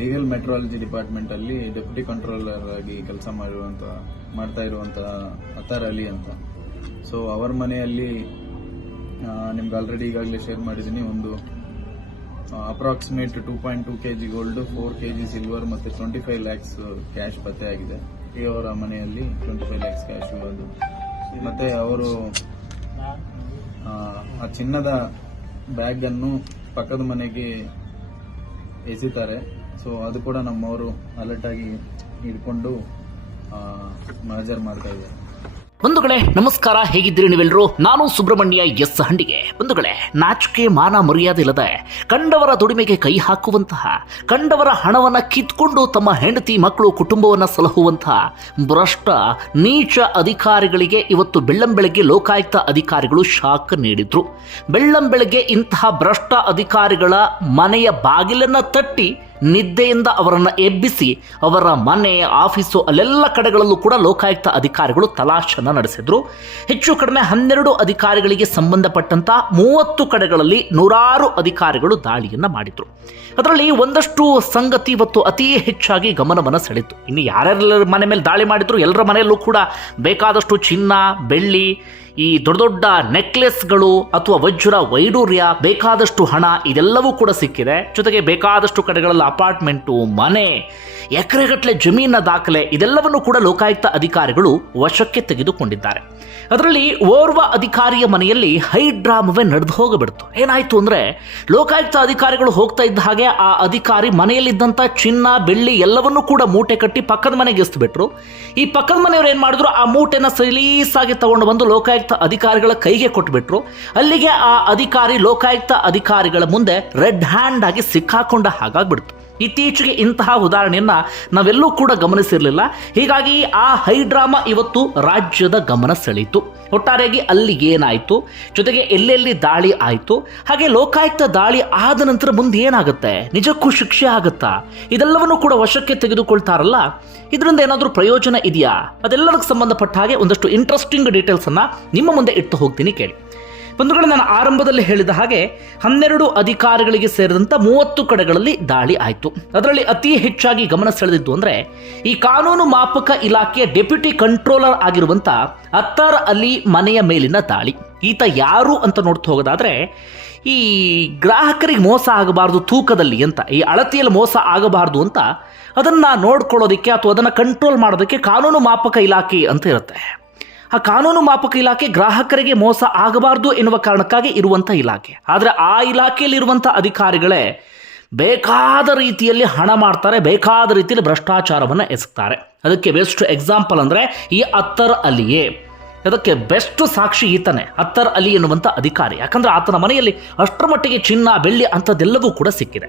Legal metrology department ಅಲ್ಲಿ deputy controller ಆಗಿ ಕೆಲಸ ಮಾಡಿರುವಂತ ಮಾಡ್ತಾ ಇರುವಂತ ಅತಾರ್ ಅಲಿ ಅಂತ. ಸೊ ಅವರ ಮನೆಯಲ್ಲಿ ನಿಮ್ಗೆ ಆಲ್ರೆಡಿ ಈಗಾಗಲೇ ಶೇರ್ ಮಾಡಿದ್ದೀನಿ ಒಂದು approximate two point two K G gold four K G silver ಮತ್ತೆ ಟ್ವೆಂಟಿ ಫೈವ್ ಲ್ಯಾಕ್ಸ್ ಕ್ಯಾಶ್ ಪತ್ತೆಯಾಗಿದೆ ಈ ಅವರ ಮನೆಯಲ್ಲಿ ಟ್ವೆಂಟಿ ಫೈವ್ ಲ್ಯಾಕ್ಸ್ ಕ್ಯಾಶ್ ಇರೋದು ಮತ್ತೆ ಅವರು, ಆ ಚಿನ್ನದ ಬ್ಯಾಗ್ ಅನ್ನು ಪಕ್ಕದ ಮನೆಗೆ ಎಸಿತಾರೆ. ಸೊ ಅದು ಕೂಡ ನಮ್ಮವರು ಅಲರ್ಟ್ ಆಗಿ ಹಿಡ್ಕೊಂಡು ಮ್ಯಾನೇಜರ್ ಮಾಡ್ತಾ ಇದ್ದಾರೆ. ಬಂಧುಗಳೇ, ನಮಸ್ಕಾರ. ಹೇಗಿದ್ದೀರಿ ನೀವೆಲ್ಲರೂ ನಾನು ಸುಬ್ರಹ್ಮಣ್ಯ ಎಸ್ ಹಂಡಿಗೆ. ಬಂಧುಗಳೇ, ನಾಚಿಕೆ, ಮಾನ, ಮರ್ಯಾದೆ ಇಲ್ಲದೆ ಕಂಡವರ ದುಡಿಮೆಗೆ ಕೈ ಹಾಕುವಂತಹ, ಕಂಡವರ ಹಣವನ್ನು ಕಿತ್ಕೊಂಡು ತಮ್ಮ ಹೆಂಡತಿ, ಮಕ್ಕಳು, ಕುಟುಂಬವನ್ನು ಸಲಹುವಂತಹ ಭ್ರಷ್ಟ, ನೀಚ ಅಧಿಕಾರಿಗಳಿಗೆ ಇವತ್ತು ಬೆಳ್ಳಂಬೆಳಗ್ಗೆ ಲೋಕಾಯುಕ್ತ ಅಧಿಕಾರಿಗಳು ಶಾಕ್ ನೀಡಿದ್ರು. ಬೆಳ್ಳಂಬೆಳಗ್ಗೆ ಇಂತಹ ಭ್ರಷ್ಟ ಅಧಿಕಾರಿಗಳ ಮನೆಯ ಬಾಗಿಲನ್ನು ತಟ್ಟಿ ನಿದ್ದೆಯಿಂದ ಅವರನ್ನು ಎಬ್ಬಿಸಿ ಅವರ ಮನೆ, ಆಫೀಸು, ಅಲ್ಲೆಲ್ಲ ಕಡೆಗಳಲ್ಲೂ ಕೂಡ ಲೋಕಾಯುಕ್ತ ಅಧಿಕಾರಿಗಳು ತಲಾಶನ್ನು ನಡೆಸಿದ್ರು. ಹೆಚ್ಚು ಕಡಿಮೆ ಹನ್ನೆರಡು ಅಧಿಕಾರಿಗಳಿಗೆ ಸಂಬಂಧಪಟ್ಟಂತ ಮೂವತ್ತು ಕಡೆಗಳಲ್ಲಿ ನೂರಾರು ಅಧಿಕಾರಿಗಳು ದಾಳಿಯನ್ನು ಮಾಡಿದ್ರು. ಅದರಲ್ಲಿ ಒಂದಷ್ಟು ಸಂಗತಿ ಮತ್ತು ಅತಿ ಹೆಚ್ಚಾಗಿ ಗಮನವನ್ನು ಸೆಳೆತು ಇನ್ನು ಯಾರ್ಯಾರ ಮನೆ ಮೇಲೆ ದಾಳಿ ಮಾಡಿದ್ರು, ಎಲ್ಲರ ಮನೆಯಲ್ಲೂ ಕೂಡ ಬೇಕಾದಷ್ಟು ಚಿನ್ನ, ಬೆಳ್ಳಿ ಈ ದೊಡ್ಡ ದೊಡ್ಡ ನೆಕ್ಲೆಸ್ಗಳು ಅಥವಾ ವಜ್ರ ವೈಡೂರ್ಯ ಬೇಕಾದಷ್ಟು ಹಣ ಇದೆಲ್ಲವೂ ಕೂಡ ಸಿಕ್ಕಿದೆ. ಜೊತೆಗೆ ಬೇಕಾದಷ್ಟು ಕಡೆಗಳಲ್ಲಿ ಅಪಾರ್ಟ್ಮೆಂಟು, ಮನೆ, ಎಕರೆಗಟ್ಟಲೆ ಜಮೀನ ದಾಖಲೆ ಇದೆಲ್ಲವನ್ನು ಕೂಡ ಲೋಕಾಯುಕ್ತ ಅಧಿಕಾರಿಗಳು ವಶಕ್ಕೆ ತೆಗೆದುಕೊಂಡಿದ್ದಾರೆ. ಅದರಲ್ಲಿ ಓರ್ವ ಅಧಿಕಾರಿಯ ಮನೆಯಲ್ಲಿ ಹೈ ಡ್ರಾಮವೇ ನಡೆದು ಹೋಗಿಬಿಡ್ತು. ಏನಾಯ್ತು ಅಂದ್ರೆ ಲೋಕಾಯುಕ್ತ ಅಧಿಕಾರಿಗಳು ಹೋಗ್ತಾ ಇದ್ದ ಹಾಗೆ ಆ ಅಧಿಕಾರಿ ಮನೆಯಲ್ಲಿದ್ದಂಥ ಚಿನ್ನ, ಬೆಳ್ಳಿ ಎಲ್ಲವನ್ನೂ ಕೂಡ ಮೂಟೆ ಕಟ್ಟಿ ಪಕ್ಕದ ಮನೆಗೆ ಎಸ್ಬಿಟ್ರು. ಈ ಪಕ್ಕದ ಮನೆಯವರು ಏನ್ ಮಾಡಿದ್ರು? ಆ ಮೂಟೆನ ಸಲೀಸಾಗಿ ತಗೊಂಡು ಬಂದು ಲೋಕಾಯುಕ್ತ ಅಧಿಕಾರಿಗಳ ಕೈಗೆ ಕೊಟ್ಬಿಟ್ರು. ಅಲ್ಲಿಗೆ ಆ ಅಧಿಕಾರಿ ಲೋಕಾಯುಕ್ತ ಅಧಿಕಾರಿಗಳ ಮುಂದೆ ರೆಡ್ ಹ್ಯಾಂಡ್ ಆಗಿ ಸಿಕ್ಕಾಕೊಂಡ ಹಾಗಾಗ್ಬಿಡ್ತು. ಇತ್ತೀಚೆಗೆ ಇಂತಹ ಉದಾಹರಣೆಯನ್ನ ನಾವೆಲ್ಲೂ ಕೂಡ ಗಮನಿಸಿರಲಿಲ್ಲ. ಹೀಗಾಗಿ ಆ ಹೈಡ್ರಾಮಾ ಇವತ್ತು ರಾಜ್ಯದ ಗಮನ ಸೆಳೀತು ಒಟ್ಟಾರೆಯಾಗಿ ಅಲ್ಲಿ ಏನಾಯಿತು? ಜೊತೆಗೆ ಎಲ್ಲೆಲ್ಲಿ ದಾಳಿ ಆಯಿತು? ಹಾಗೆ ಲೋಕಾಯುಕ್ತ ದಾಳಿ ಆದ ನಂತರ ಮುಂದೆ ಏನಾಗುತ್ತೆ? ನಿಜಕ್ಕೂ ಶಿಕ್ಷೆ ಆಗುತ್ತಾ? ಇದೆಲ್ಲವನ್ನು ಕೂಡ ವಶಕ್ಕೆ ತೆಗೆದುಕೊಳ್ತಾರಲ್ಲ? ಇದರಿಂದ ಏನಾದರೂ ಪ್ರಯೋಜನ ಇದೆಯಾ? ಅದೆಲ್ಲದಕ್ಕೆ ಸಂಬಂಧಪಟ್ಟ ಹಾಗೆ ಒಂದಷ್ಟು ಇಂಟ್ರೆಸ್ಟಿಂಗ್ ಡೀಟೇಲ್ಸ್ ಅನ್ನ ನಿಮ್ಮ ಮುಂದೆ ಇಟ್ಟು ಹೋಗ್ತೀನಿ ಕೇಳಿ. ಬಂಧುಗಳು, ನಾನು ಆರಂಭದಲ್ಲಿ ಹೇಳಿದ ಹಾಗೆ ಹನ್ನೆರಡು ಅಧಿಕಾರಿಗಳಿಗೆ ಸೇರಿದಂತ ಮೂವತ್ತು ಕಡೆಗಳಲ್ಲಿ ದಾಳಿ ಆಯಿತು. ಅದರಲ್ಲಿ ಅತಿ ಹೆಚ್ಚಾಗಿ ಗಮನ ಸೆಳೆದಿದ್ದು ಅಂದ್ರೆ ಈ ಕಾನೂನು ಮಾಪಕ ಇಲಾಖೆಯ ಡೆಪ್ಯೂಟಿ ಕಂಟ್ರೋಲರ್ ಆಗಿರುವಂತ ಅತ್ತಾರ್ ಅಲಿ ಮನೆಯ ಮೇಲಿನ ದಾಳಿ. ಈತ ಯಾರು ಅಂತ ನೋಡ್ತಾ ಹೋಗೋದಾದ್ರೆ, ಈ ಗ್ರಾಹಕರಿಗೆ ಮೋಸ ಆಗಬಾರದು ತೂಕದಲ್ಲಿ ಅಂತ, ಈ ಅಳತೆಯಲ್ಲಿ ಮೋಸ ಆಗಬಾರದು ಅಂತ ಅದನ್ನ ನೋಡ್ಕೊಳ್ಳೋದಕ್ಕೆ ಅಥವಾ ಅದನ್ನ ಕಂಟ್ರೋಲ್ ಮಾಡೋದಕ್ಕೆ ಕಾನೂನು ಮಾಪಕ ಇಲಾಖೆ ಅಂತ ಇರುತ್ತೆ. ಆ ಕಾನೂನು ಮಾಪಕ ಇಲಾಖೆ ಗ್ರಾಹಕರಿಗೆ ಮೋಸ ಆಗಬಾರದು ಎನ್ನುವ ಕಾರಣಕ್ಕಾಗಿ ಇರುವಂಥ ಇಲಾಖೆ. ಆದರೆ ಆ ಇಲಾಖೆಯಲ್ಲಿ ಇರುವಂತಹ ಅಧಿಕಾರಿಗಳೇ ಬೇಕಾದ ರೀತಿಯಲ್ಲಿ ಹಣ ಮಾಡ್ತಾರೆ, ಬೇಕಾದ ರೀತಿಯಲ್ಲಿ ಭ್ರಷ್ಟಾಚಾರವನ್ನು ಎಸಗ್ತಾರೆ. ಅದಕ್ಕೆ ಬೆಸ್ಟ್ ಎಕ್ಸಾಂಪಲ್ ಅಂದರೆ ಈ ಅತ್ತರ್ ಅಲಿಯೇ. ಅದಕ್ಕೆ ಬೆಸ್ಟ್ ಸಾಕ್ಷಿ ಈತನೇ, ಅತ್ತರ್ ಅಲಿ ಎನ್ನುವಂಥ ಅಧಿಕಾರಿ. ಯಾಕಂದರೆ ಆತನ ಮನೆಯಲ್ಲಿ ಅಷ್ಟರ ಮಟ್ಟಿಗೆ ಚಿನ್ನ, ಬೆಳ್ಳಿ ಅಂಥದ್ದೆಲ್ಲವೂ ಕೂಡ ಸಿಕ್ಕಿದೆ.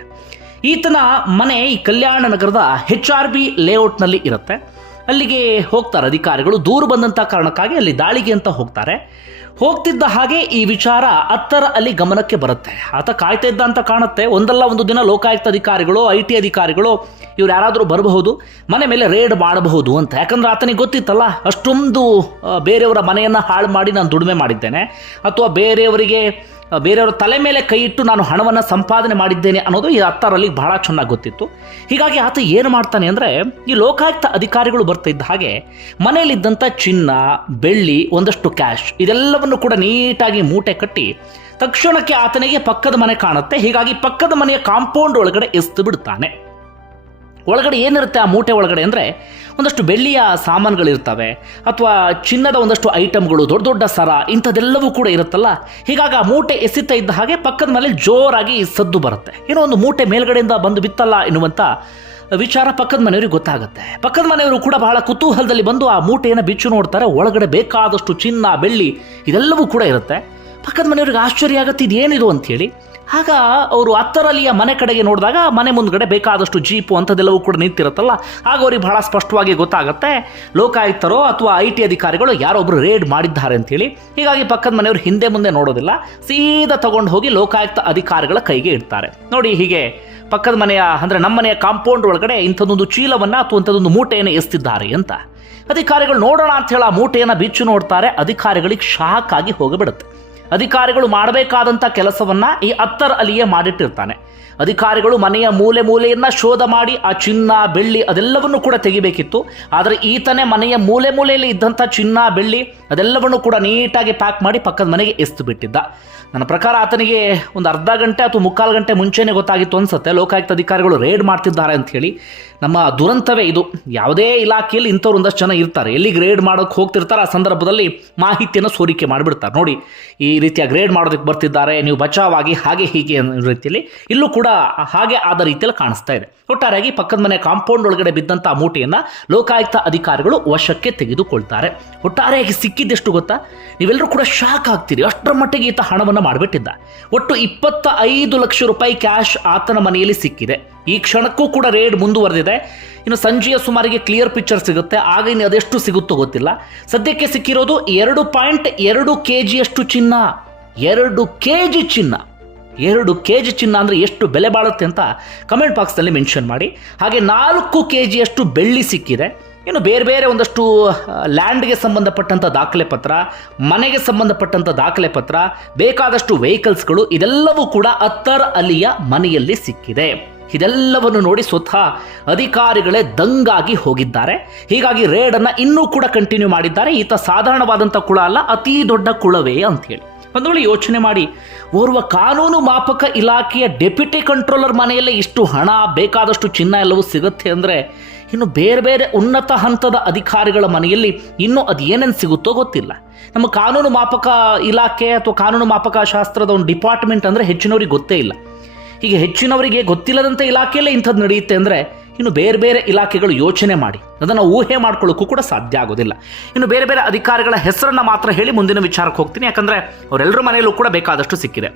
ಈತನ ಮನೆ ಈ ಕಲ್ಯಾಣ ನಗರದ ಹೆಚ್ ಆರ್ ಬಿ ಲೇಔಟ್ನಲ್ಲಿ ಇರುತ್ತೆ. ಅಲ್ಲಿಗೆ ಹೋಗ್ತಾರೆ ಅಧಿಕಾರಿಗಳು. ದೂರು ಬಂದಂಥ ಕಾರಣಕ್ಕಾಗಿ ಅಲ್ಲಿ ದಾಳಿಗೆ ಅಂತ ಹೋಗ್ತಾರೆ. ಹೋಗ್ತಿದ್ದ ಹಾಗೆ ಈ ವಿಚಾರ ಅತ್ತರ ಅಲ್ಲಿ ಗಮನಕ್ಕೆ ಬರುತ್ತೆ. ಆತ ಕಾಯ್ತಾ ಇದ್ದ ಅಂತ ಕಾಣುತ್ತೆ. ಒಂದಲ್ಲ ಒಂದು ದಿನ ಲೋಕಾಯುಕ್ತ ಅಧಿಕಾರಿಗಳು, ಐ ಟಿ ಅಧಿಕಾರಿಗಳು ಇವ್ರು ಯಾರಾದರೂ ಬರಬಹುದು, ಮನೆ ಮೇಲೆ ರೇಡ್ ಮಾಡಬಹುದು ಅಂತ. ಯಾಕಂದ್ರೆ ಆತನಿಗೆ ಗೊತ್ತಿತ್ತಲ್ಲ, ಅಷ್ಟೊಂದು ಬೇರೆಯವರ ಮನೆಯನ್ನು ಹಾಳು ಮಾಡಿ ನಾನು ದುಡಿಮೆ ಮಾಡಿದ್ದೇನೆ. ಅಥವಾ ಬೇರೆಯವರಿಗೆ ಬೇರೆಯವರ ತಲೆ ಮೇಲೆ ಕೈ ಇಟ್ಟು ನಾನು ಹಣವನ್ನು ಸಂಪಾದನೆ ಮಾಡಿದ್ದೇನೆ ಅನ್ನೋದು ಈ ಅತ್ತಾರಲ್ಲಿ ಬಹಳ ಚೆನ್ನಾಗಿ ಗೊತ್ತಿತ್ತು. ಹೀಗಾಗಿ ಆತ ಏನು ಮಾಡ್ತಾನೆ ಅಂದರೆ, ಈ ಲೋಕಾಯುಕ್ತ ಅಧಿಕಾರಿಗಳು ಬರ್ತಾ ಇದ್ದ ಹಾಗೆ ಮನೆಯಲ್ಲಿದ್ದಂಥ ಚಿನ್ನ, ಬೆಳ್ಳಿ, ಒಂದಷ್ಟು ಕ್ಯಾಶ್ ಇದೆಲ್ಲವನ್ನು ಕೂಡ ನೀಟಾಗಿ ಮೂಟೆ ಕಟ್ಟಿ ತಕ್ಷಣಕ್ಕೆ ಆತನಿಗೆ ಪಕ್ಕದ ಮನೆ ಕಾಣುತ್ತೆ. ಹೀಗಾಗಿ ಪಕ್ಕದ ಮನೆಯ ಕಾಂಪೌಂಡ್ ಒಳಗಡೆ ಎಸ್ತು ಬಿಡ್ತಾನೆ. ಒಳಗಡೆ ಏನಿರುತ್ತೆ ಆ ಮೂಟೆ ಒಳಗಡೆ ಅಂದರೆ ಒಂದಷ್ಟು ಬೆಳ್ಳಿಯ ಸಾಮಾನುಗಳಿರ್ತವೆ ಅಥವಾ ಚಿನ್ನದ ಒಂದಷ್ಟು ಐಟಮ್ಗಳು ದೊಡ್ಡ ದೊಡ್ಡ ಸರ, ಇಂಥದ್ದೆಲ್ಲವೂ ಕೂಡ ಇರುತ್ತಲ್ಲ. ಹೀಗಾಗಿ ಆ ಮೂಟೆ ಎಸಿತಾ ಇದ್ದ ಹಾಗೆ ಪಕ್ಕದ ಮೇಲೆ ಜೋರಾಗಿ ಸದ್ದು ಬರುತ್ತೆ. ಏನೋ ಒಂದು ಮೂಟೆ ಮೇಲ್ಗಡೆಯಿಂದ ಬಂದು ಬಿತ್ತಲ್ಲ ಎನ್ನುವಂಥ ವಿಚಾರ ಪಕ್ಕದ ಮನೆಯವರಿಗೆ ಗೊತ್ತಾಗುತ್ತೆ. ಪಕ್ಕದ ಮನೆಯವರು ಕೂಡ ಬಹಳ ಕುತೂಹಲದಲ್ಲಿ ಬಂದು ಆ ಮೂಟೆಯನ್ನು ಬಿಚ್ಚು ನೋಡ್ತಾರೆ. ಒಳಗಡೆ ಬೇಕಾದಷ್ಟು ಚಿನ್ನ, ಬೆಳ್ಳಿ ಇದೆಲ್ಲವೂ ಕೂಡ ಇರುತ್ತೆ. ಪಕ್ಕದ ಮನೆಯವ್ರಿಗೆ ಆಶ್ಚರ್ಯ ಆಗುತ್ತೆ, ಇದೇನಿದು ಅಂಥೇಳಿ ಆಗ ಅವರು ಹತ್ತರಲ್ಲಿಯ ಮನೆ ಕಡೆಗೆ ನೋಡಿದಾಗ ಮನೆ ಮುಂದ್ಗಡೆ ಬೇಕಾದಷ್ಟು ಜೀಪು ಅಂಥದ್ದೆಲ್ಲವೂ ಕೂಡ ನಿಂತಿರುತ್ತಲ್ಲ. ಆಗ ಅವ್ರಿಗೆ ಬಹಳ ಸ್ಪಷ್ಟವಾಗಿ ಗೊತ್ತಾಗುತ್ತೆ, ಲೋಕಾಯುಕ್ತರೋ ಅಥವಾ ಐ ಟಿ ಅಧಿಕಾರಿಗಳು ಯಾರೊಬ್ಬರು ರೇಡ್ ಮಾಡಿದ್ದಾರೆ ಅಂತೇಳಿ ಹೀಗಾಗಿ ಪಕ್ಕದ ಮನೆಯವರು ಹಿಂದೆ ಮುಂದೆ ನೋಡೋದಿಲ್ಲ. ಸೀದಾ ತಗೊಂಡು ಹೋಗಿ ಲೋಕಾಯುಕ್ತ ಅಧಿಕಾರಿಗಳ ಕೈಗೆ ಇಡ್ತಾರೆ. ನೋಡಿ ಹೀಗೆ ಪಕ್ಕದ ಮನೆಯ, ಅಂದರೆ ನಮ್ಮ ಮನೆಯ ಕಾಂಪೌಂಡ್ ಒಳಗಡೆ ಇಂಥದ್ದೊಂದು ಚೀಲವನ್ನು ಅಥವಾ ಇಂಥದ್ದೊಂದು ಮೂಟೆಯನ್ನು ಎಸ್ತಿದ್ದಾರೆ ಅಂತ. ಅಧಿಕಾರಿಗಳು ನೋಡೋಣ ಅಂತ ಹೇಳಿ ಆ ಮೂಟೆಯನ್ನು ಬಿಚ್ಚು ನೋಡ್ತಾರೆ, ಅಧಿಕಾರಿಗಳಿಗೆ ಶಾಕ್ ಆಗಿ ಹೋಗಿಬಿಡುತ್ತೆ. ಅಧಿಕಾರಿಗಳು ಮಾಡಬೇಕಾದಂಥ ಕೆಲಸವನ್ನು ಈ ಅತ್ತರ್ ಅಲಿಯೇ ಮಾಡಿಟ್ಟಿರ್ತಾನೆ. ಅಧಿಕಾರಿಗಳು ಮನೆಯ ಮೂಲೆ ಮೂಲೆಯನ್ನು ಶೋಧ ಮಾಡಿ, ಆ ಚಿನ್ನ, ಬೆಳ್ಳಿ ಅದೆಲ್ಲವನ್ನು ಕೂಡ ತೆಗಿಬೇಕಿತ್ತು. ಆದರೆ ಈತನೇ ಮನೆಯ ಮೂಲೆ ಮೂಲೆಯಲ್ಲಿ ಇದ್ದಂಥ ಚಿನ್ನ, ಬೆಳ್ಳಿ ಅದೆಲ್ಲವನ್ನು ಕೂಡ ನೀಟಾಗಿ ಪ್ಯಾಕ್ ಮಾಡಿ ಪಕ್ಕದ ಮನೆಗೆ ಎಸ್ತು ಬಿಟ್ಟಿದ್ದ. ನನ್ನ ಪ್ರಕಾರ ಆತನಿಗೆ ಒಂದು ಅರ್ಧ ಗಂಟೆ ಅಥವಾ ಮುಕ್ಕಾಲು ಗಂಟೆ ಮುಂಚೆನೇ ಗೊತ್ತಾಗಿತ್ತು ಅನ್ಸುತ್ತೆ. ಲೋಕಾಯುಕ್ತ ಅಧಿಕಾರಿಗಳು ರೇಡ್ ಮಾಡ್ತಿದ್ದಾರೆ ಅಂತ ಹೇಳಿ ನಮ್ಮ ದುರಂತವೇ ಇದು. ಯಾವುದೇ ಇಲಾಖೆಯಲ್ಲಿ ಇಂಥವ್ರು ಒಂದಷ್ಟು ಜನ ಇರ್ತಾರೆ. ಎಲ್ಲಿಗೆ ರೇಡ್ ಮಾಡೋಕ್ಕೆ ಹೋಗ್ತಿರ್ತಾರೆ ಆ ಸಂದರ್ಭದಲ್ಲಿ ಮಾಹಿತಿಯನ್ನು ಸೋರಿಕೆ ಮಾಡಿಬಿಡ್ತಾರೆ. ನೋಡಿ, ಈ ರೀತಿಯ ಗ್ರೇಡ್ ಮಾಡೋದಕ್ಕೆ ಬರ್ತಿದ್ದಾರೆ. ನೀವು ಬಚಾವಾಗಿ ಹಾಗೆ ಹೀಗೆ ಅನ್ನೋ ರೀತಿಯಲ್ಲಿ ಇಲ್ಲೂ ಕೂಡ ಹಾಗೆ ಆದ ರೀತಿಯಲ್ಲಿ ಕಾಣಿಸ್ತಾ ಇದೆ. ಒಟ್ಟಾರೆಯಾಗಿ ಪಕ್ಕದ ಮನೆ ಕಾಂಪೌಂಡ್ ಒಳಗಡೆ ಬಿದ್ದಂಥ ಮೂಟೆಯನ್ನು ಲೋಕಾಯುಕ್ತ ಅಧಿಕಾರಿಗಳು ವಶಕ್ಕೆ ತೆಗೆದುಕೊಳ್ತಾರೆ. ಒಟ್ಟಾರೆಯಾಗಿ ಸಿಕ್ಕಿದ್ದೆಷ್ಟು ಗೊತ್ತಾ? ನೀವೆಲ್ಲರೂ ಕೂಡ ಶಾಕ್ ಆಗ್ತೀರಿ. ಅಷ್ಟರ ಮಟ್ಟಿಗೆ ಈತ ಹಣವನ್ನು ಮಾಡಿಬಿಟ್ಟಿದ್ದ. ಒಟ್ಟು ಇಪ್ಪತ್ತ ಐದು ಲಕ್ಷ ರೂಪಾಯಿ ಕ್ಯಾಶ್ ಆತನ ಮನೆಯಲ್ಲಿ ಸಿಕ್ಕಿದೆ. ಈ ಕ್ಷಣಕ್ಕೂ ಕೂಡ ರೇಡ್ ಮುಂದುವರೆದಿದೆ. ಇನ್ನು ಸಂಜೆಯ ಸುಮಾರಿಗೆ ಕ್ಲಿಯರ್ ಪಿಕ್ಚರ್ ಸಿಗುತ್ತೆ. ಆಗ ಇನ್ನು ಅದೆಷ್ಟು ಸಿಗುತ್ತೋ ಗೊತ್ತಿಲ್ಲ. ಸದ್ಯಕ್ಕೆ ಸಿಕ್ಕಿರೋದು ಎರಡು ಪಾಯಿಂಟ್ ಎರಡು ಕೆ ಜಿಯಷ್ಟು ಚಿನ್ನ. ಎರಡು ಕೆ ಜಿ ಚಿನ್ನ. ಎರಡು ಕೆ ಜಿ ಚಿನ್ನ ಅಂದರೆ ಎಷ್ಟು ಬೆಲೆ ಬಾಳುತ್ತೆ ಅಂತ ಕಮೆಂಟ್ ಬಾಕ್ಸ್ನಲ್ಲಿ ಮೆನ್ಷನ್ ಮಾಡಿ. ಹಾಗೆ ನಾಲ್ಕು ಕೆ ಜಿಯಷ್ಟು ಬೆಳ್ಳಿ ಸಿಕ್ಕಿದೆ. ಇನ್ನು ಬೇರೆ ಬೇರೆ ಒಂದಷ್ಟು ಲ್ಯಾಂಡ್ಗೆ ಸಂಬಂಧಪಟ್ಟಂಥ ದಾಖಲೆ ಪತ್ರ, ಮನೆಗೆ ಸಂಬಂಧಪಟ್ಟಂಥ ದಾಖಲೆ ಪತ್ರ, ಬೇಕಾದಷ್ಟು ವೆಹಿಕಲ್ಸ್ಗಳು ಇದೆಲ್ಲವೂ ಕೂಡ ಅತ್ತರ್ ಅಲಿಯ ಮನೆಯಲ್ಲಿ ಸಿಕ್ಕಿದೆ. ಇದೆಲ್ಲವನ್ನು ನೋಡಿ ಸ್ವತಃ ಅಧಿಕಾರಿಗಳೇ ದಂಗಾಗಿ ಹೋಗಿದ್ದಾರೆ. ಹೀಗಾಗಿ ರೇಡನ್ನು ಇನ್ನೂ ಕೂಡ ಕಂಟಿನ್ಯೂ ಮಾಡಿದ್ದಾರೆ. ಈತ ಸಾಧಾರಣವಾದಂಥ ಕುಳ ಅಲ್ಲ, ಅತಿ ದೊಡ್ಡ ಕುಳವೇ ಅಂತೇಳಿ ಒಂದು ವೇಳೆ ಯೋಚನೆ ಮಾಡಿ. ಓರ್ವ ಕಾನೂನು ಮಾಪಕ ಇಲಾಖೆಯ ಡೆಪ್ಯೂಟಿ ಕಂಟ್ರೋಲರ್ ಮನೆಯಲ್ಲೇ ಇಷ್ಟು ಹಣ, ಬೇಕಾದಷ್ಟು ಚಿನ್ನ ಎಲ್ಲವೂ ಸಿಗುತ್ತೆ ಅಂದರೆ ಇನ್ನು ಬೇರೆ ಬೇರೆ ಉನ್ನತ ಹಂತದ ಅಧಿಕಾರಿಗಳ ಮನೆಯಲ್ಲಿ ಇನ್ನೂ ಅದು ಏನೇನು ಸಿಗುತ್ತೋ ಗೊತ್ತಿಲ್ಲ. ನಮ್ಮ ಕಾನೂನು ಮಾಪಕ ಇಲಾಖೆ ಅಥವಾ ಕಾನೂನು ಮಾಪಕ ಶಾಸ್ತ್ರದ ಒಂದು ಡಿಪಾರ್ಟ್ಮೆಂಟ್ ಅಂದರೆ ಹೆಚ್ಚಿನವರಿಗೆ ಗೊತ್ತೇ ಇಲ್ಲ. ಹೀಗೆ ಹೆಚ್ಚಿನವರಿಗೆ ಗೊತ್ತಿಲ್ಲದಂಥ ಇಲಾಖೆಯಲ್ಲೇ ಇಂಥದ್ದು ನಡೆಯುತ್ತೆ ಅಂದರೆ ಇನ್ನು ಬೇರೆ ಬೇರೆ ಇಲಾಖೆಗಳು ಯೋಚನೆ ಮಾಡಿ. ಅದನ್ನು ಊಹೆ ಮಾಡ್ಕೊಳ್ಳೋಕ್ಕೂ ಕೂಡ ಸಾಧ್ಯ ಆಗೋದಿಲ್ಲ. ಇನ್ನು ಬೇರೆ ಬೇರೆ ಅಧಿಕಾರಿಗಳ ಹೆಸರನ್ನು ಮಾತ್ರ ಹೇಳಿ ಮುಂದಿನ ವಿಚಾರಕ್ಕೆ ಹೋಗ್ತೀನಿ. ಯಾಕಂದರೆ ಅವರೆಲ್ಲರ ಮನೆಯಲ್ಲೂ ಕೂಡ ಬೇಕಾದಷ್ಟು ಸಿಕ್ಕಿದೆ.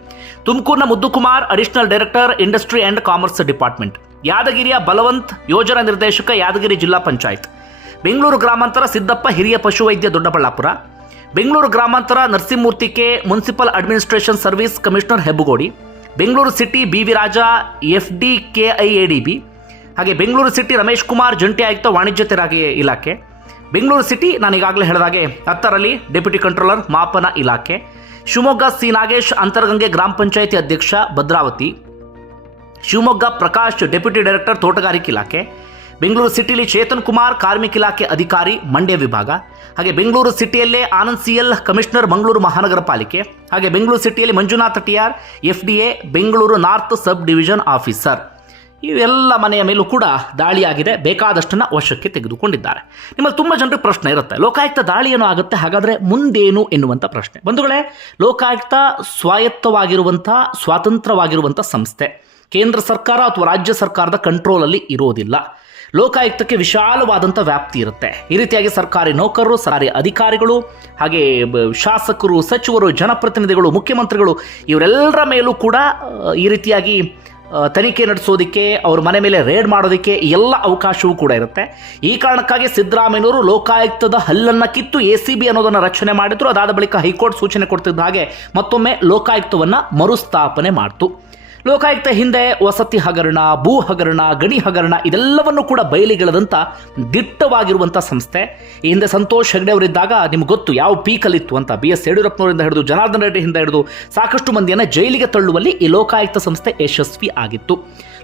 ತುಮಕೂರಿನ Muddukumar additional director industry and commerce department ಯಾದಗಿರಿಯ Balwant ಯೋಜನಾ ನಿರ್ದೇಶಕ ಯಾದಗಿರಿ ಜಿಲ್ಲಾ ಪಂಚಾಯತ್. ಬೆಂಗಳೂರು ಗ್ರಾಮಾಂತರ ಸಿದ್ದಪ್ಪ ಹಿರಿಯ ಪಶುವೈದ್ಯ ದೊಡ್ಡಬಳ್ಳಾಪುರ. ಬೆಂಗಳೂರು ಗ್ರಾಮಾಂತರ Narasimhamurthy K municipal administration service commissioner Hebbagodi. Bengaluru city B V Raja F D K I A D B. ಹಾಗೆ ಬೆಂಗಳೂರು ಸಿಟಿ ರಮೇಶ್ ಕುಮಾರ್ ಜಂಟಿ ಆಯುಕ್ತ ವಾಣಿಜ್ಯ ತೆರಿಗೆ ಇಲಾಖೆ. ಬೆಂಗಳೂರು ಸಿಟಿ ನಾನು ಈಗಾಗಲೇ ಹೇಳಿದಾಗೆ ಹತ್ತರಲ್ಲಿ ಡೆಪ್ಯೂಟಿ ಕಂಟ್ರೋಲರ್ ಮಾಪನ ಇಲಾಖೆ. ಶಿವಮೊಗ್ಗ ಸಿ ನಾಗೇಶ್ ಅಂತರಗಂಗೆ ಗ್ರಾಮ ಪಂಚಾಯಿತಿ ಅಧ್ಯಕ್ಷ ಭದ್ರಾವತಿ. ಶಿವಮೊಗ್ಗ ಪ್ರಕಾಶ್ ಡೆಪ್ಯೂಟಿ ಡೈರೆಕ್ಟರ್ ತೋಟಗಾರಿಕೆ ಇಲಾಖೆ, ಬೆಂಗಳೂರು ಸಿಟಿಲಿ ಚೇತನ್ ಕುಮಾರ್ ಕಾರ್ಮಿಕ ಇಲಾಖೆ ಅಧಿಕಾರಿ ಮಂಡ್ಯ ವಿಭಾಗ, ಹಾಗೆ Bengaluru ಸಿಟಿಯಲ್ಲೇ Anand C L commissioner Mangaluru ಮಹಾನಗರ ಪಾಲಿಕೆ, ಹಾಗೆ ಬೆಂಗಳೂರು ಸಿಟಿಯಲ್ಲಿ Manjunatha T R, F D A, Bengaluru north sub division officer. ಇವೆಲ್ಲ ಮನೆಯ ಮೇಲೂ ಕೂಡ ದಾಳಿಯಾಗಿದೆ. ಬೇಕಾದಷ್ಟನ್ನು ವಶಕ್ಕೆ ತೆಗೆದುಕೊಂಡಿದ್ದಾರೆ. ನಿಮ್ಮಲ್ಲಿ ತುಂಬ ಜನರಿಗೆ ಪ್ರಶ್ನೆ ಇರುತ್ತೆ. ಲೋಕಾಯುಕ್ತ ದಾಳಿ ಏನೋ ಆಗುತ್ತೆ? ಹಾಗಾದರೆ ಮುಂದೇನು ಎನ್ನುವಂಥ ಪ್ರಶ್ನೆ. ಬಂಧುಗಳೇ, ಲೋಕಾಯುಕ್ತ ಸ್ವಾಯತ್ತವಾಗಿರುವಂಥ, ಸ್ವಾತಂತ್ರ್ಯವಾಗಿರುವಂಥ ಸಂಸ್ಥೆ. ಕೇಂದ್ರ ಸರ್ಕಾರ ಅಥವಾ ರಾಜ್ಯ ಸರ್ಕಾರದ ಕಂಟ್ರೋಲಲ್ಲಿ ಇರೋದಿಲ್ಲ. ಲೋಕಾಯುಕ್ತಕ್ಕೆ ವಿಶಾಲವಾದಂಥ ವ್ಯಾಪ್ತಿ ಇರುತ್ತೆ. ಈ ರೀತಿಯಾಗಿ ಸರ್ಕಾರಿ ನೌಕರರು, ಸರ್ಕಾರಿ ಅಧಿಕಾರಿಗಳು, ಹಾಗೆ ಶಾಸಕರು, ಸಚಿವರು, ಜನಪ್ರತಿನಿಧಿಗಳು, ಮುಖ್ಯಮಂತ್ರಿಗಳು ಇವರೆಲ್ಲರ ಮೇಲೂ ಕೂಡ ಈ ರೀತಿಯಾಗಿ ತನಿಖೆ ನಡೆಸೋದಕ್ಕೆ, ಅವ್ರ ಮನೆ ಮೇಲೆ ರೇಡ್ ಮಾಡೋದಕ್ಕೆ ಎಲ್ಲ ಅವಕಾಶವೂ ಕೂಡ ಇರುತ್ತೆ. ಈ ಕಾರಣಕ್ಕಾಗಿ ಸಿದ್ದರಾಮಯ್ಯನವರು ಲೋಕಾಯುಕ್ತದ ಹಲ್ಲನ್ನು ಕಿತ್ತು ಎ ಸಿ ಬಿ ಅನ್ನೋದನ್ನು ರಚನೆ ಮಾಡಿದ್ರು. ಅದಾದ ಬಳಿಕ ಹೈಕೋರ್ಟ್ ಸೂಚನೆ ಕೊಡ್ತಿದ್ದ ಹಾಗೆ ಮತ್ತೊಮ್ಮೆ ಲೋಕಾಯುಕ್ತವನ್ನು ಮರುಸ್ಥಾಪನೆ ಮಾಡ್ತು. ಲೋಕಾಯುಕ್ತ ಹಿಂದೆ ವಸತಿ ಹಗರಣ, ಭೂ ಹಗರಣ, ಗಣಿ ಹಗರಣ ಇದೆಲ್ಲವನ್ನು ಕೂಡ ಬಯಲಿಗೆಳೆದಂಥ ದಿಟ್ಟವಾಗಿರುವಂಥ ಸಂಸ್ಥೆ. ಈ ಹಿಂದೆ ಸಂತೋಷ್ ಹೆಗ್ಡೆ ಅವರಿದ್ದಾಗ ನಿಮ್ಗೆ ಗೊತ್ತು ಯಾವ ಪೀಕಲ್ಲಿತ್ತು ಅಂತ. ಬಿ ಎಸ್ ಯಡಿಯೂರಪ್ಪನವರಿಂದ ಹಿಡಿದು ಜನಾರ್ದನ ರೆಡ್ಡಿಯಿಂದ ಹಿಡಿದು ಸಾಕಷ್ಟು ಮಂದಿಯನ್ನು ಜೈಲಿಗೆ ತಳ್ಳುವಲ್ಲಿ ಈ ಲೋಕಾಯುಕ್ತ ಸಂಸ್ಥೆ ಯಶಸ್ವಿ ಆಗಿತ್ತು.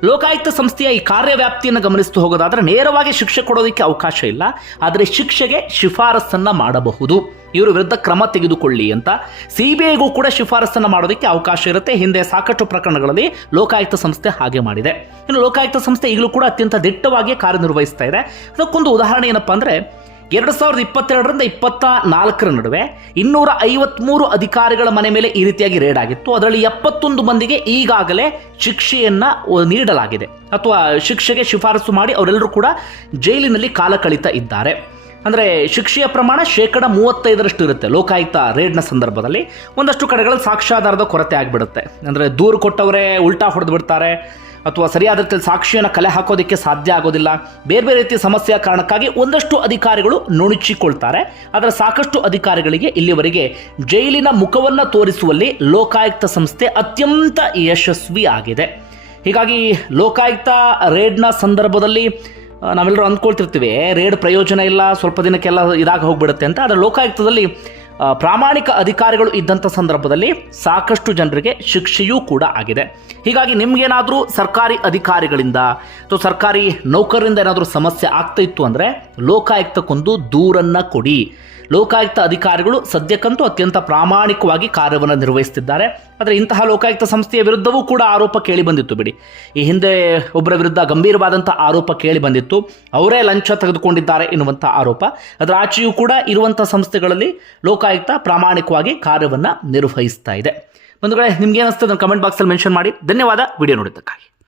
ಲೋಕಾಯುಕ್ತ ಸಂಸ್ಥೆಯ ಈ ಕಾರ್ಯವ್ಯಾಪ್ತಿಯನ್ನು ಗಮನಿಸ್ತು ಹೋಗೋದಾದ್ರೆ ನೇರವಾಗಿ ಶಿಕ್ಷೆ ಕೊಡೋದಕ್ಕೆ ಅವಕಾಶ ಇಲ್ಲ, ಆದರೆ ಶಿಕ್ಷೆಗೆ ಶಿಫಾರಸ್ಸನ್ನು ಮಾಡಬಹುದು. ಇವರ ವಿರುದ್ಧ ಕ್ರಮ ತೆಗೆದುಕೊಳ್ಳಿ ಅಂತ. ಸಿ ಬಿ ಐಗೂ ಕೂಡ ಶಿಫಾರಸನ್ನು ಮಾಡೋದಕ್ಕೆ ಅವಕಾಶ ಇರುತ್ತೆ. ಹಿಂದೆ ಸಾಕಷ್ಟು ಪ್ರಕರಣಗಳಲ್ಲಿ ಲೋಕಾಯುಕ್ತ ಸಂಸ್ಥೆ ಹಾಗೆ ಮಾಡಿದೆ. ಇನ್ನು ಲೋಕಾಯುಕ್ತ ಸಂಸ್ಥೆ ಈಗಲೂ ಕೂಡ ಅತ್ಯಂತ ದಿಟ್ಟವಾಗಿ ಕಾರ್ಯನಿರ್ವಹಿಸ್ತಾ ಇದೆ. ಅದಕ್ಕೊಂದು ಉದಾಹರಣೆ ಏನಪ್ಪಾ ಅಂದ್ರೆ ಎರಡು ಸಾವಿರದ ಇಪ್ಪತ್ತೆರಡರಿಂದ ಇಪ್ಪತ್ತ ನಾಲ್ಕರ ನಡುವೆ ಇನ್ನೂರ ಐವತ್ಮೂರು ಅಧಿಕಾರಿಗಳ ಮನೆ ಮೇಲೆ ಈ ರೀತಿಯಾಗಿ ರೇಡ್ ಆಗಿತ್ತು. ಅದರಲ್ಲಿ ಎಪ್ಪತ್ತೊಂದು ಮಂದಿಗೆ ಈಗಾಗಲೇ ಶಿಕ್ಷೆಯನ್ನ ನೀಡಲಾಗಿದೆ. ಅಥವಾ ಶಿಕ್ಷೆಗೆ ಶಿಫಾರಸು ಮಾಡಿ ಅವರೆಲ್ಲರೂ ಕೂಡ ಜೈಲಿನಲ್ಲಿ ಕಾಲ ಕಳೀತಾ ಇದ್ದಾರೆ. ಅಂದರೆ ಶಿಕ್ಷೆಯ ಪ್ರಮಾಣ ಶೇಕಡ ಮೂವತ್ತೈದರಷ್ಟು ಇರುತ್ತೆ. ಲೋಕಾಯುಕ್ತ ರೇಡ್ನ ಸಂದರ್ಭದಲ್ಲಿ. ಒಂದಷ್ಟು ಕಡೆಗಳಲ್ಲಿ ಸಾಕ್ಷ್ಯಾಧಾರದ ಕೊರತೆ ಆಗಿಬಿಡುತ್ತೆ. ಅಂದರೆ ದೂರು ಕೊಟ್ಟವರೇ ಉಲ್ಟಾ ಹೊಡೆದು ಬಿಡ್ತಾರೆ ಅಥವಾ ಸರಿಯಾದ ರೀತಿಯಲ್ಲಿ ಸಾಕ್ಷಿಯನ್ನು ಕಲೆ ಹಾಕೋದಕ್ಕೆ ಸಾಧ್ಯ ಆಗೋದಿಲ್ಲ. ಬೇರೆ ಬೇರೆ ರೀತಿಯ ಸಮಸ್ಯೆಯ ಕಾರಣಕ್ಕಾಗಿ ಒಂದಷ್ಟು ಅಧಿಕಾರಿಗಳು ನುಣುಚಿಕೊಳ್ತಾರೆ. ಆದರೆ ಸಾಕಷ್ಟು ಅಧಿಕಾರಿಗಳಿಗೆ ಇಲ್ಲಿವರೆಗೆ ಜೈಲಿನ ಮುಖವನ್ನು ತೋರಿಸುವಲ್ಲಿ ಲೋಕಾಯುಕ್ತ ಸಂಸ್ಥೆ ಅತ್ಯಂತ ಯಶಸ್ವಿ ಆಗಿದೆ. ಹೀಗಾಗಿ ಲೋಕಾಯುಕ್ತ ರೇಡ್ನ ಸಂದರ್ಭದಲ್ಲಿ ನಾವೆಲ್ಲರೂ ಅಂದ್ಕೊಳ್ತಿರ್ತೀವಿ ರೇಡ್ ಪ್ರಯೋಜನ ಇಲ್ಲ, ಸ್ವಲ್ಪ ದಿನಕ್ಕೆಲ್ಲ ಇದಾಗ ಹೋಗ್ಬಿಡುತ್ತೆ ಅಂತ. ಆದರೆ ಲೋಕಾಯುಕ್ತದಲ್ಲಿ ಪ್ರಾಮಾಣಿಕ ಅಧಿಕಾರಿಗಳು ಇದ್ದಂಥ ಸಂದರ್ಭದಲ್ಲಿ ಸಾಕಷ್ಟು ಜನರಿಗೆ ಶಿಕ್ಷೆಯೂ ಕೂಡ ಆಗಿದೆ. ಹೀಗಾಗಿ ನಿಮಗೇನಾದರೂ ಸರ್ಕಾರಿ ಅಧಿಕಾರಿಗಳಿಂದ ಅಥವಾ ಸರ್ಕಾರಿ ನೌಕರರಿಂದ ಏನಾದರೂ ಸಮಸ್ಯೆ ಆಗ್ತಾ ಇತ್ತು ಅಂದರೆ ಲೋಕಾಯುಕ್ತಕ್ಕೊಂದು ದೂರನ್ನು ಕೊಡಿ. ಲೋಕಾಯುಕ್ತ ಅಧಿಕಾರಿಗಳು ಸದ್ಯಕ್ಕಂತೂ ಅತ್ಯಂತ ಪ್ರಾಮಾಣಿಕವಾಗಿ ಕಾರ್ಯವನ್ನು ನಿರ್ವಹಿಸುತ್ತಿದ್ದಾರೆ. ಆದರೆ ಇಂತಹ ಲೋಕಾಯುಕ್ತ ಸಂಸ್ಥೆಯ ವಿರುದ್ಧವೂ ಕೂಡ ಆರೋಪ ಕೇಳಿ ಬಂದಿತ್ತು ಬಿಡಿ. ಈ ಹಿಂದೆ ಒಬ್ಬರ ವಿರುದ್ಧ ಗಂಭೀರವಾದಂಥ ಆರೋಪ ಕೇಳಿ ಬಂದಿತ್ತು. ಅವರೇ ಲಂಚ ತೆಗೆದುಕೊಂಡಿದ್ದಾರೆ ಎನ್ನುವಂಥ ಆರೋಪ. ಅದರ ಆಚೆಯೂ ಕೂಡ ಇರುವಂಥ ಸಂಸ್ಥೆಗಳಲ್ಲಿ ಲೋಕಾಯುಕ್ತ ಪ್ರಾಮಾಣಿಕವಾಗಿ ಕಾರ್ಯವನ್ನು ನಿರ್ವಹಿಸ್ತಾ ಇದೆ. ಬಂಧುಗಳೇ ನಿಮ್ಗೆ ಏನಿಸ್ತದೆ ಕಮೆಂಟ್ ಬಾಕ್ಸಲ್ಲಿ ಮೆನ್ಷನ್ ಮಾಡಿ. ಧನ್ಯವಾದ. ವಿಡಿಯೋ ನೋಡಿದ್ದಕ್ಕಾಗಿ.